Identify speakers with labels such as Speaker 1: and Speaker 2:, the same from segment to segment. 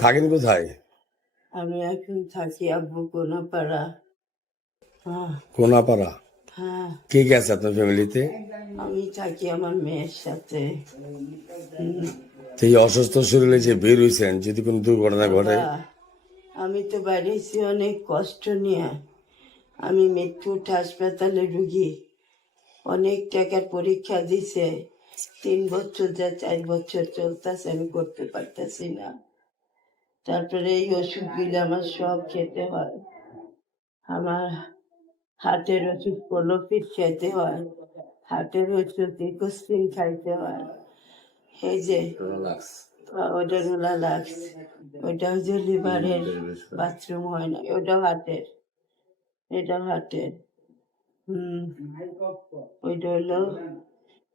Speaker 1: থাকেন কোথায়?
Speaker 2: আমি এখন থাকি আব্বু কোনাপাড়া। হ্যাঁ।
Speaker 1: কোনাপাড়া?
Speaker 2: হ্যাঁ।
Speaker 1: কে আছে আপনার ফ্যামিলিতে?
Speaker 2: আমি থাকি আমার মেয়ের সাথে।
Speaker 1: এই অসুস্থ শরীরে যে বের হয়েছেন যদি কোনো দুর্ঘটনা ঘটে?
Speaker 2: আমি তো বাইরে অনেক কষ্ট নিয়ে। আমি মিটফুট হাসপাতালে রুগী। অনেক টাকার পরীক্ষা দিছে। তিন বছর যা চার বছর চলতেছে আমি করতে পারতেছি না। তারপরে এই ওষুধগুলো আমার সব খেতে হয়। আমার হাতের ওষুধ কলফিট খেতে হয়। হাতের ওষুধ ইকোস্টিন খাইতে হয়। এই যে ওটা রোলা লাক্স। ওটা হচ্ছে লিভারের বাথরুম হয় না ওটাও হাতের। এটাও হাতের হুম ওইটা হলো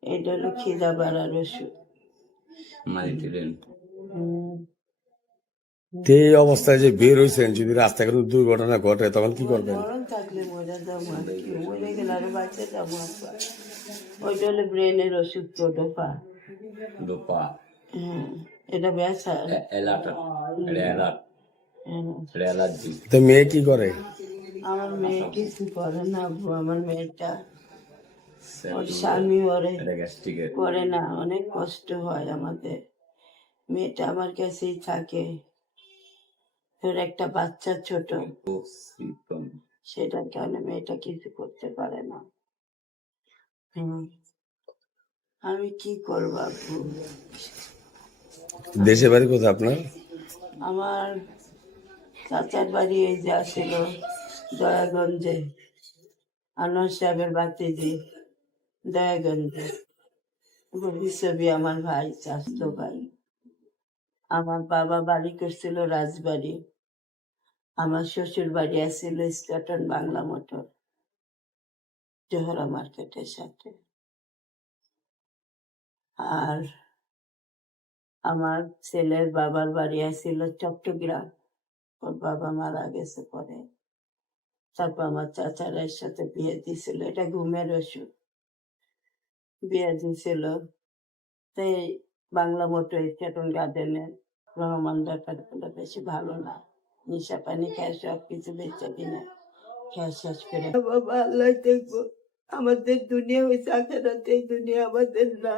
Speaker 2: এটা হলো খিদা বাড়ার ওষুধ। হুম।
Speaker 1: এই অবস্থায় যে বের হয়েছেন যদি রাস্তায় কোনো দুর্ঘটনা ঘটে তখন কি করবেন?
Speaker 2: মরণ থাকলে মরে যাব আর কি মরে গেলে আরও বাঁচে যাব একবার ওইটা হলো ব্রেনের ওষুধ. হ্যাঁ এটা ব্যথা.
Speaker 1: তো মেয়ে কি করে?
Speaker 2: আমার মেয়ে কিছু করে না আমার মেয়েটা। ওর স্বামী ওরে করে না অনেক কষ্ট হয় আমাদের। মেয়েটা আমার কাছেই থাকে। ওর একটা বাচ্চা ছোট। সেটার কারণে মেয়েটা কিছু করতে পারে না। আমি কি করব আপু?
Speaker 1: দেশে বাড়ি কোথায় আপনার?
Speaker 2: আমার চাচার বাড়ি এই যে আসছিল দয়াগঞ্জে। আনোয়ার সাহেবের বাতিজি দয়াগঞ্জে। ভবিষ্যবি আমার ভাই চাষতো ভাই। আমার বাবা বাড়ি করছিল রাজবাড়ি। আমার শ্বশুর বাড়ি আসছিল স্টাটন বাংলা মোটর, জোহরা মার্কেটের সাথে। আর আমার ছেলের বাবার বাড়ি আসছিল চট্টগ্রাম। ওর বাবা মারা গেছে পরে। তারপর আমার চাচার এর সাথে বিয়ে দিছিল, এটা ঘুমের ওষুধ। বিয়ে দিছিল। তাই বাংলা মোটর চেতন গার্ডেনের রহমান ব্যাপারগুলো বেশি ভালো না। নিশা পানি খায় সব কিছু বেঁচে কিনে। খেয়ে শেষ করে। আল্লাহ দেখব। আমাদের দুনিয়া হয়েছে আখেরাতে দুনিয়া আমাদের না।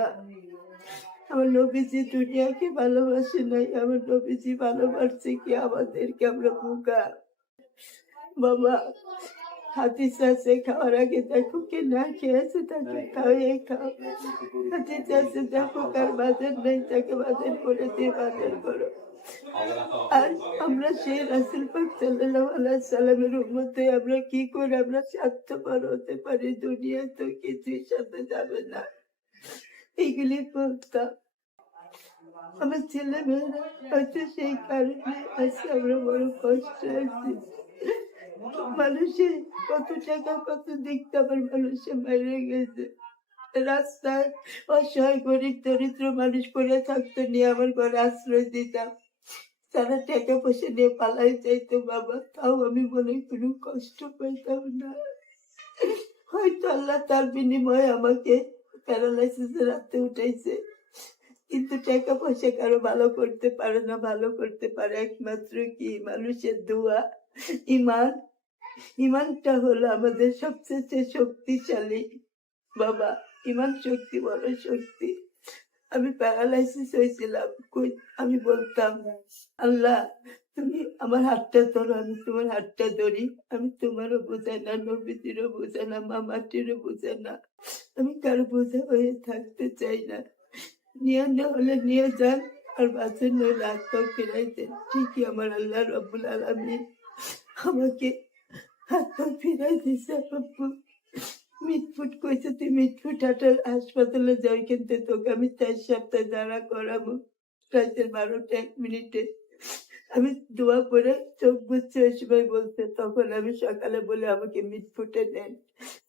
Speaker 2: আমার নবীজি দুনিয়াকে ভালোবাসে নাই, আমার নবীজি ভালোবাসছে কি আমাদেরকে আমরা বোকা বাবা হাতিস আছে খাওয়ার আগে দেখো কে না খেয়েছে তাকে খাওয়াই খাও। হাতিস আছে দেখো কার বাজার নেই তাকে বাজার করে দিয়ে বাজার করো। আর আমরা সেই রাসুল পাক সাল্লাল্লাহু আলাইহি সাল্লামের উম্মতে আমরা কি করে আমরা স্বার্থপর হতে পারি? দুনিয়ায় তো কিছুই সাথে যাবে না। এইগুলি বলতাম আমার ছেলে মেয়েরা হয়তো সেই কারণে আজকে আমরা বড় কষ্ট আছি। মানুষে কত টাকা, কত দেখতে আমার মানুষে বাইরে গেছে। রাস্তায় অসহায়, গরিব, দরিদ্র মানুষ পড়ে থাকতো, নিয়ে আমার ঘরে আশ্রয় দিতাম। তারা টাকা পয়সা নিয়ে পালাই যাইতো, বাবা। তাও আমি মনে কোনো কষ্ট পাইতাম না। হয়তো আল্লাহ তার বিনিময়ে আমাকে প্যারালাইসিসের রাতে উঠাইছে। কিন্তু টাকা পয়সা কারও ভালো করতে পারে না, ভালো করতে পারে একমাত্র কি? মানুষের দোয়া ইমান ইমানটা হলো আমাদের সবচেয়ে শক্তিশালী। বাবা, ইমান শক্তি, বড় শক্তি। আমি প্যারালাইসিস হয়েছিলাম। আমি বলতাম, আল্লাহ, তুমি আমার হাতটা ধরো, আমি তোমার হাতটা ধরি। আমি তোমারও বোঝাই না, নবীজিরও বোঝাই না, মামাটিরও বোঝাই না। আমি কারও বোঝা হয়ে থাকতে চাই না। নিয়ে না হলে নিয়ে যান, আর বাঁচেন নইলে আত্মাও ফিরাই দেন। ঠিকই আমার আল্লাহ রব্বুল আলমী আমাকে হাতটা ফিরাই দিছে আব্বু। মিটফুট কইছে, তুই মিটফুট হাটার হাসপাতালে যাই কিন্তু তোকে আমি চার সপ্তাহ দাঁড়া করাবো। রাতের বারোটা, এক মিনিটে। আমি দোয়া করে চোখ বুঝছে ওই সময় বলছে, তখন আমি সকালে বলে আমাকে মিটফুটে নেন।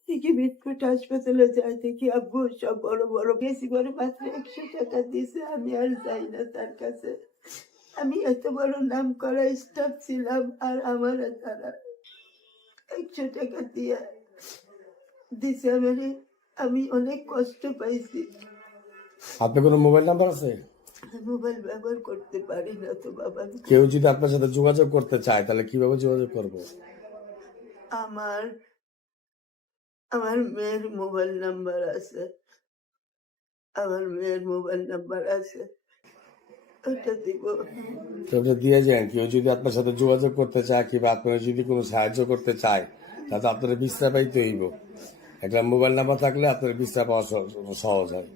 Speaker 2: দেখি মিটফুট হাসপাতালে যাই দেখি আব্বু, সব বড় বড় বেশি করে মাত্র একশো টাকা দিছে, আমি আর যাই না তার কাছে। আমি এত বড় নাম করা স্টাফ ছিলাম, আর আমার তারা একশো টাকা দিয়ে দিছে আমারে আমি অনেক কষ্ট পাইছি
Speaker 1: আপনার কোনো মোবাইল নাম্বার আছে?
Speaker 2: মোবাইল ব্যবহার করতে পারি না তো বাবা
Speaker 1: কেউ যদি আপনার সাথে যোগাযোগ করতে চায়, তাহলে কীভাবে যোগাযোগ করব?
Speaker 2: আমার আমার মেয়ের মোবাইল নাম্বার আছে। আমার মেয়ের মোবাইল নাম্বার আছে। ওটা
Speaker 1: দিয়ে যান কেউ যদি আপনার সাথে যোগাযোগ করতে চায় কিংবা আপনার যদি কোনো সাহায্য করতে চায় তাহলে আপনার বিশ্রা পাইতে হইব একটা মোবাইল নাম্বার থাকলে আপনার বিশ্রা পাওয়া সহজ হয়।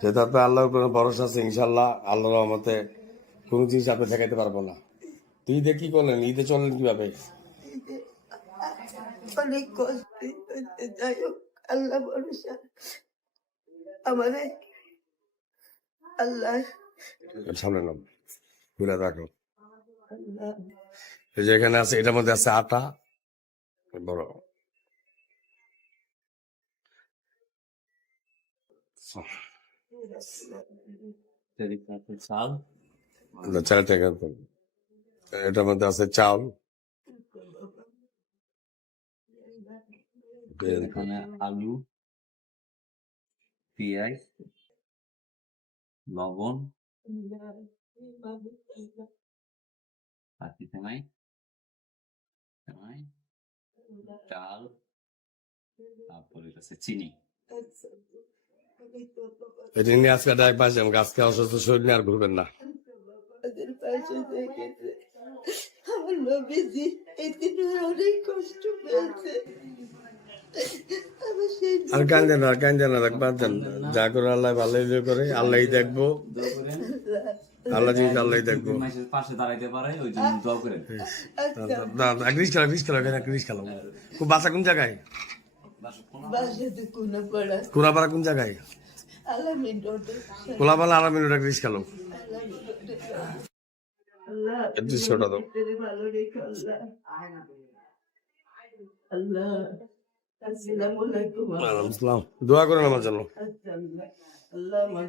Speaker 1: যেহেতু আপনার আল্লাহর উপরে ভরসা আছে ইনশাল্লাহ আল্লাহ রহমতে কোনো জিনিস আপনি দেখাইতে পারব না। ঈদে কি করলেন? ঈদে চললেন কীভাবে?
Speaker 2: অনেক কষ্ট আল্লাহ ভরসা। আমারে আল্লাহ।
Speaker 1: সামনে নাম ঘুরে রাখো এই যে এখানে আছে এটার মধ্যে আছে আটা বড়।
Speaker 3: চাল
Speaker 1: এটার মধ্যে আছে চাল।
Speaker 3: এখানে আলু পেঁয়াজ লবণ পাতি সেমাই সেমাই ডাল তারপরে হচ্ছে চিনি
Speaker 1: এটা নিয়ে আজকে ডাক পাইছে আমাকে আজকে অসুস্থ শরীর নিয়ে আর ঘুরবেন না
Speaker 2: আমার নবীজি এই দিনে অনেক কষ্ট পেয়েছে
Speaker 1: আর কান্দেন আর কান্দেন না বাদ দেন। যা করে আল্লাহ ভালোই করে, আল্লাহই দেখব। আল্লাহ জিনিস আল্লাহই দেখব। গ্রিস খেলো গ্রিস খেলো গ্রিস খেলো। খুব বাসা কোন জায়গায়?
Speaker 2: বাসাতে কোনো
Speaker 1: জায়গায়? কোলাপাড়া আলামিন ওটা গ্রিস খেলো।
Speaker 2: আল্লাহ আল্লাহ।
Speaker 1: দোয়া করেন আমার জন্য।
Speaker 2: আল্লাহ আল্লাহ